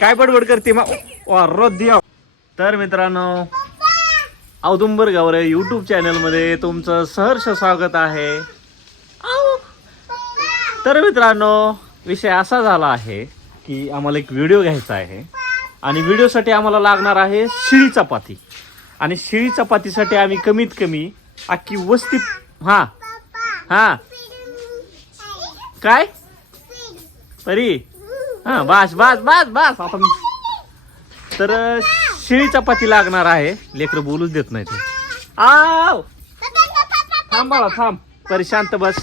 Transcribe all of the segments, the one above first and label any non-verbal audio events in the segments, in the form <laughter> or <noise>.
काय बडबड करते मग दिया. तर मित्रांनो औदुंबर गावरे युट्यूब चॅनलमध्ये तुमचं सहर्ष स्वागत आहे. तर मित्रांनो विषय असा झाला आहे की आम्हाला एक व्हिडिओ घ्यायचा आहे. आणि व्हिडिओसाठी आम्हाला लागणार आहे शिळी चपाती. आणि शिळी चपातीसाठी आम्ही कमीत कमी अख्खी वस्ती हा. हा. काय? परी. हा बस बस बस बस आता तर शिळी चपाती लागणार आहे. लेकरं बोलूच देत नाही ते आव! थांब बाळा थांब. परी शांत बस.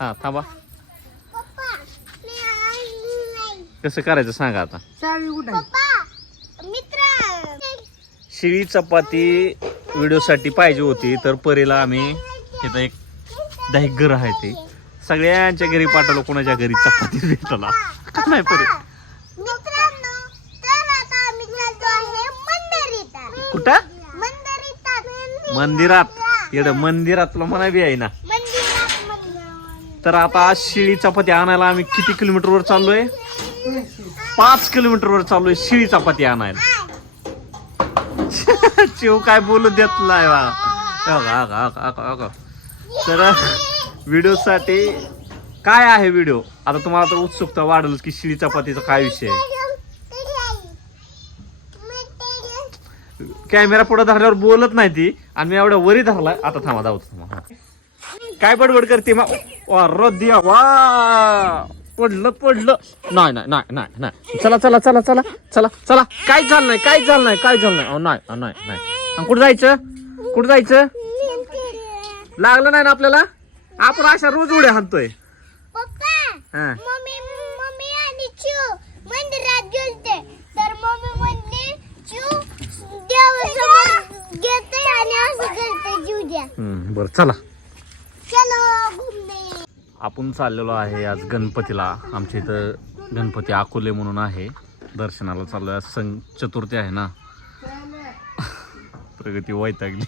हा थांबा. कसं करायचं सांगा आता. शिळी चपाती व्हिडिओसाठी पाहिजे होती तर परीला आम्ही इथं एक दही घर आहे ते. सगळ्यांच्या घरी पाठवलं कोणाच्या घरी चपाती भेटला. का नाही परी मित्रांनो तर आता आम्ही आहे मंदिरितात कुठं? मंदिरितात मंदिरात. येड मंदिरात तुला म्हणा बी आहे ना. मंदिरात मंदिरात. तर आता आज शिळी चपाती आणायला आम्ही किती किलोमीटरवर चाललोय? पाच किलोमीटरवर चाललोय शिळी चपाती आणायला. <laughs> चिव काय बोलू देत नाही अगं. तर व्हिडिओ साठी काय आहे व्हिडिओ आता तुम्हाला तर उत्सुकता वाढलच की शिळी चपातीचा काय विषय कॅमेरा पुढे धरल्यावर बोलत नाही ती आणि मी एवढ्या वरी धरलाय. आता थांबा जाऊ थांबा. काय बडबड करते मग वा दिया वा. पडलं पडलं. नाही नाही नाही नाही नाही. चला चला चला चला चला चला. काय झालं नाही काय झालं नाही काय झालं नाही नाही नाही. कुठं जायचं? कुठं जायचं? लागलं नाही ना आपल्याला? आपण अशा रोज उड्या हाणतोय. हा. मम्मी मम्मी आणि मंदिरात गेलते. तर मम्मी म्हणली देवासमोर आणि असं करते जीव द्या. हम्म, बरं चला. चलो घुमने आपण चाललेलो आहे आज गणपतीला. आमच्या इथं गणपती अकोले म्हणून आहे. दर्शनाला चाललोय. आज संग चतुर्थी आहे ना. प्रगती वैतागली.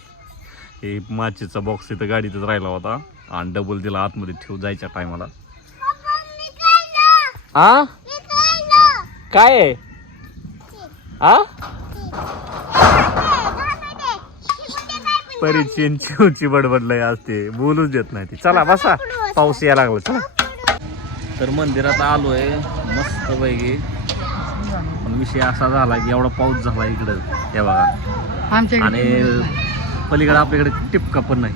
हे माचीचा बॉक्स इथं गाडीतच राहिला होता. आणि डबल दिला आतमध्ये. ठेव जायच्या टायमाला खाल्लं काय आहे? आ? परीची आणि चिवची बडबडलंय आज ते बोलूच देत नाही ती. चला बसा. पाऊस यायला लागला. चला. तर मंदिरात आलोय. मस्त पैकी. पण विषय असा झाला की एवढा पाऊस झाला इकडं. हे बघा. आणि पलीकडे आपल्याकडे टिपका पण नाही.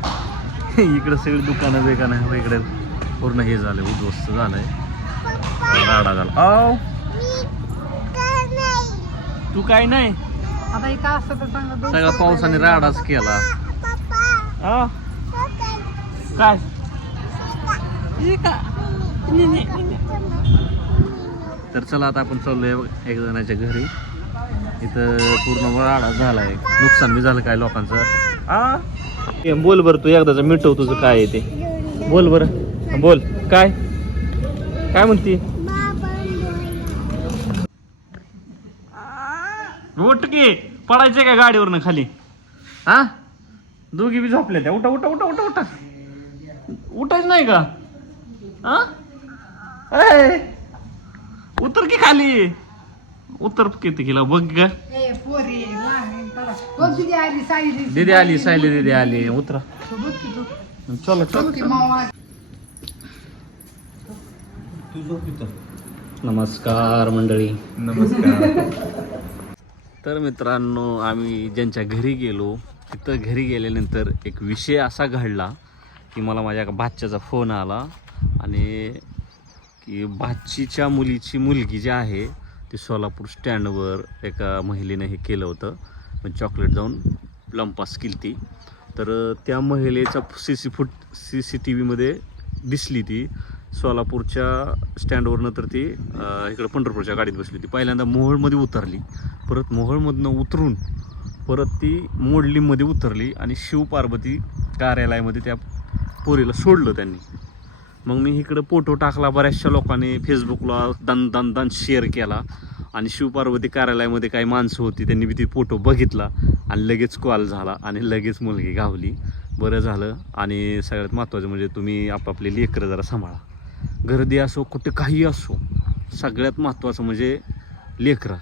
<laughs> इकडं सगळी दुकानं बिकानं इकडे पूर्ण हे झालं उद्ध्वस्त झालंय. राडा झाला तू काय नाही? आता इथं असतं तर चांगलं दोन सगळा पावसाने राडाच केला? काय? तर चला आता आपण चाललोय बघ एक जणाच्या घरी. इथं पूर्ण राडा झालाय. नुकसान बी झालं काय लोकांचं? आ? बोल बरं तू एकदाच मिटव तुझं काय आहे ते. बोल बरं. बोल काय? काय म्हणती? उठ की पडायचे का गाडीवरनं खाली? हा? दोघी बी झोपल्या त्या उठा उठा उठा उठा उठा. उठायच नाही का? हा? ए, उतर की खाली. उतर किती किला बघ ग. ए, पोरी, लहान, चला. बघ दिदी आली, सायली दीदी आली. उतरा. चलो चलो. नमस्कार मंडळी. नमस्कार. तर मित्रांनो आम्ही ज्यांच्या घरी गेलो तिथं घरी गेल्यानंतर एक विषय असा घडला की मला माझ्या भाच्याचा फोन आला आणि की भाचीच्या मुलीची मुलगी जी आहे ती सोलापूर स्टँडवर एका महिलेने हे केलं होतं. म्हणजे चॉकलेट जाऊन लंपास केली ती. तर त्या महिलेचा C C footage C C T व्हीमध्ये दिसली ती. सोलापूरच्या स्टँडवरनं तर ती इकडं पंढरपूरच्या गाडीत बसली होती. पहिल्यांदा मोहोळमध्ये उतरली. परत मोहोळमधनं उतरून परत ती मोडलीमध्ये उतरली आणि शिवपार्वती कार्यालयामध्ये त्या पोरीला सोडलं त्यांनी. मग मी इकडं फोटो टाकला बऱ्याचशा लोकांनी फेसबुकला दन दन दन शेअर केला आणि शिवपार्वती कार्यालयामध्ये काही माणसं होती त्यांनी बी ती फोटो बघितला आणि लगेच कॉल झाला आणि लगेच मुलगी गावली बरं झालं आणि सगळ्यात महत्त्वाचं म्हणजे तुम्ही आपापले लेकरं जरा सांभाळा. गर्दी असो कुठे काही असो सगळ्यात महत्त्वाचं म्हणजे लेकरं.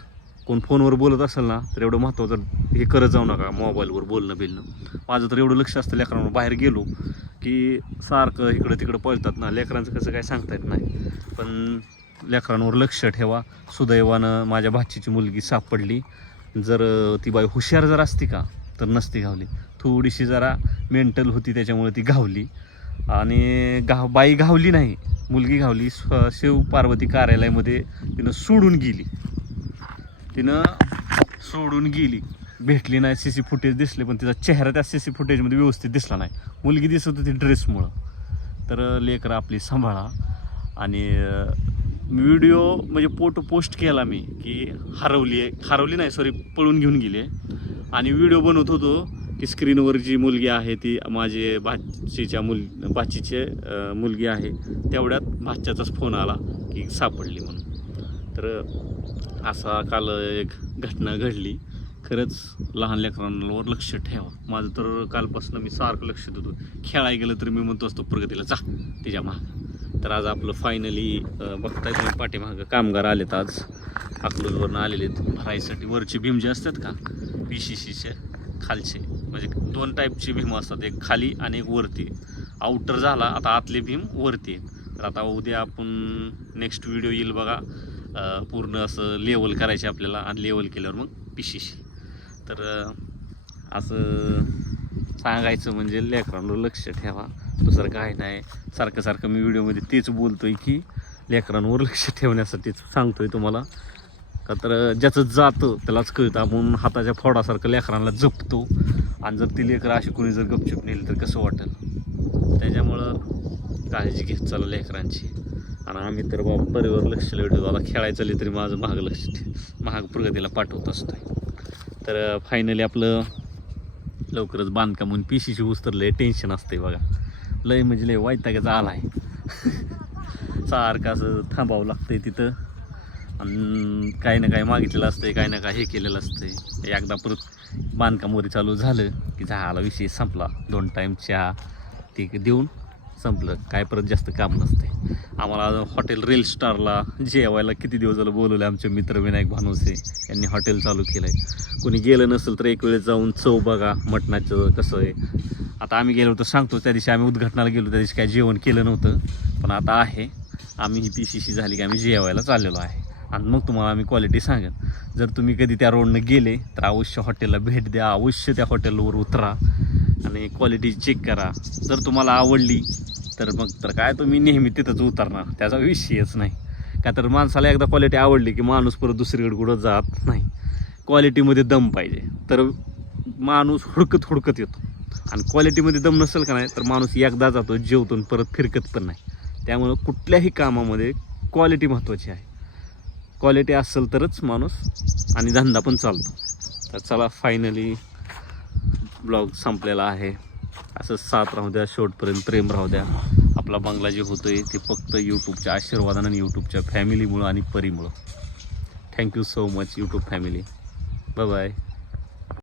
कोण फोनवर बोलत असेल ना तर एवढं महत्त्वाचं हे करत जाऊ नका मोबाईलवर बोलणं बिलणं. माझं तर एवढं लक्ष असतं लेकरांवर. बाहेर गेलो की सारखं इकडं तिकडं पळतात ना लेकरांचं कसं काय सांगता येत नाही. पण लेकरांवर लक्ष ठेवा. सुदैवानं माझ्या भाचीची मुलगी सापडली जर ती बाई हुशार जर असती का तर नसती घावली. थोडीशी जरा मेंटल होती त्याच्यामुळे ती घावली. आणि गाव बाई घावली नाही मुलगी घावली. शिव पार्वती कार्यालयामध्ये तिनं सोडून गेली. तिनं सोडून गेली. भेटली नाही सी सी फुटेज दिसले पण तिचा चेहरा त्या सी सी फुटेजमध्ये व्यवस्थित दिसला नाही. मुलगी दिसत होती ड्रेसमुळं. तर लेकरं आपली सांभाळा. आणि व्हिडिओ म्हणजे फोटो पोस्ट केला मी की हरवली आहे हरवली नाही सॉरी पळून घेऊन गेली आहे आणि व्हिडिओ बनवत होतो की स्क्रीनवर जी मुलगी आहे ती माझे भाचीच्या मुल भाचीचे मुलगी आहे तेवढ्यात भाच्याचाच फोन आला की सापडली म्हणून. तर असा काल एक घटना घडली. खरंच लहान लेकरांवर लक्ष ठेवा. माझं तर कालपासून मी सारखं लक्ष देतो खेळायला गेलं तर मी म्हणतो असतो प्रगतीला जा तिच्या मागं. तर आज आपलं फायनली बघताय तुम्ही पाठीमागं कामगार आलेत आज. अकलूजवरनं आलेले आहेत. भरायसाठी वरचे भीम जे असतात का? पी सी सीचे खालचे. म्हणजे दोन टाईपचे भीम असतात. एक खाली आणि एक वरती. आउटर झाला आता आतले भीम वरती. तर आता उद्या आपण नेक्स्ट व्हिडिओ येईल बघा. पूर्ण असं लेवल करायचे आपल्याला आणि लेवल केल्यावर मग पिशीशी तर असं सांगायचं म्हणजे लेकरांवर लक्ष ठेवा. दुसरं काय नाही. सारखं सारखं मी व्हिडिओमध्ये तेच बोलतोय की लेकरांवर लक्ष ठेवण्यासाठीच सांगतोय तुम्हाला. का तर ज्याचं जातं त्यालाच कळतं. आपण हाताच्या फोडासारखं लेकरांना जपतो. आणि जर ती लेकरं अशी कोणी जर गपचूप नेली तर कसं वाटेल? त्याच्यामुळं काळजी घेत चला लेकरांची. आणि आम्ही तर बाबा परिवार लक्ष ठेवतो. आता खेळायला चालली तरी माझं महाग लक्ष महाग प्रगतीला पाठवत असतो तर फायनली आपलं लवकरच बांधकाम म्हणून पिशीशी ऊस आहे लय टेन्शन असते बघा. लय म्हणजे लय वैतागाचा आला आहे <laughs> सारखं असं थांबावं लागतंय तिथं. आणि काही ना काही मागितलेलं असतं काही ना काही हे केलेलं असतं म्हणजे एकदा परत बांधकाम वगैरे चालू झालं की झाला विषय संपला. दोन टाईम चहा ते देऊन संपलं. काय परत जास्त काम नसते आम्हाला हॉटेल रेल स्टारला जेवायला किती दिवस झालं बोलवलं आमचे मित्र विनायक भानुसे. यांनी हॉटेल चालू केलं आहे कोणी गेलं नसेल तर एक वेळेस जाऊन चव बघा मटणाचं कसं आहे. आता आम्ही गेलो तर सांगतो त्या दिवशी आम्ही उद्घाटनाला गेलो त्या दिवशी काय जेवण केलं नव्हतं. पण आता आहे. आम्ही ही पी सी सी झाली की आम्ही जेवायला चाललेलो आहे. आणि मग तुम्हाला आम्ही क्वालिटी सांगेन. जर तुम्ही कधी त्या रोडनं गेले तर अवश्य हॉटेलला भेट द्या अवश्य त्या हॉटेलवर उतरा आणि क्वालिटी चेक करा. जर तुम्हाला आवडली तर मग तर काय तुम्ही नेहमी तिथंच उतरणार. त्याचा विषयच नाही. का तर माणसाला एकदा क्वालिटी आवडली की माणूस परत दुसरीकडे कुठं जात नाही. क्वालिटीमध्ये दम पाहिजे. तर माणूस हुडकत हुडकत येतो. आणि क्वालिटीमध्ये दम नसेल का नाही तर माणूस एकदा जातो जेवतो परत फिरकत पण नाही. त्यामुळं कुठल्याही कामामध्ये क्वालिटी महत्त्वाची आहे. क्वालिटी असेल तरच माणूस आणि धंदा पण चालतो. तर चला फायनली ब्लॉग संपलेला आहे. असं साथ राहू द्या शेवटपर्यंत प्रेम राहू द्या. आपला बंगला जे होतोय ते फक्त यूट्यूबच्या आशीर्वादानं आणि यूट्यूबच्या फॅमिलीमुळं आणि परीमुळं. Thank you so much YouTube family bye bye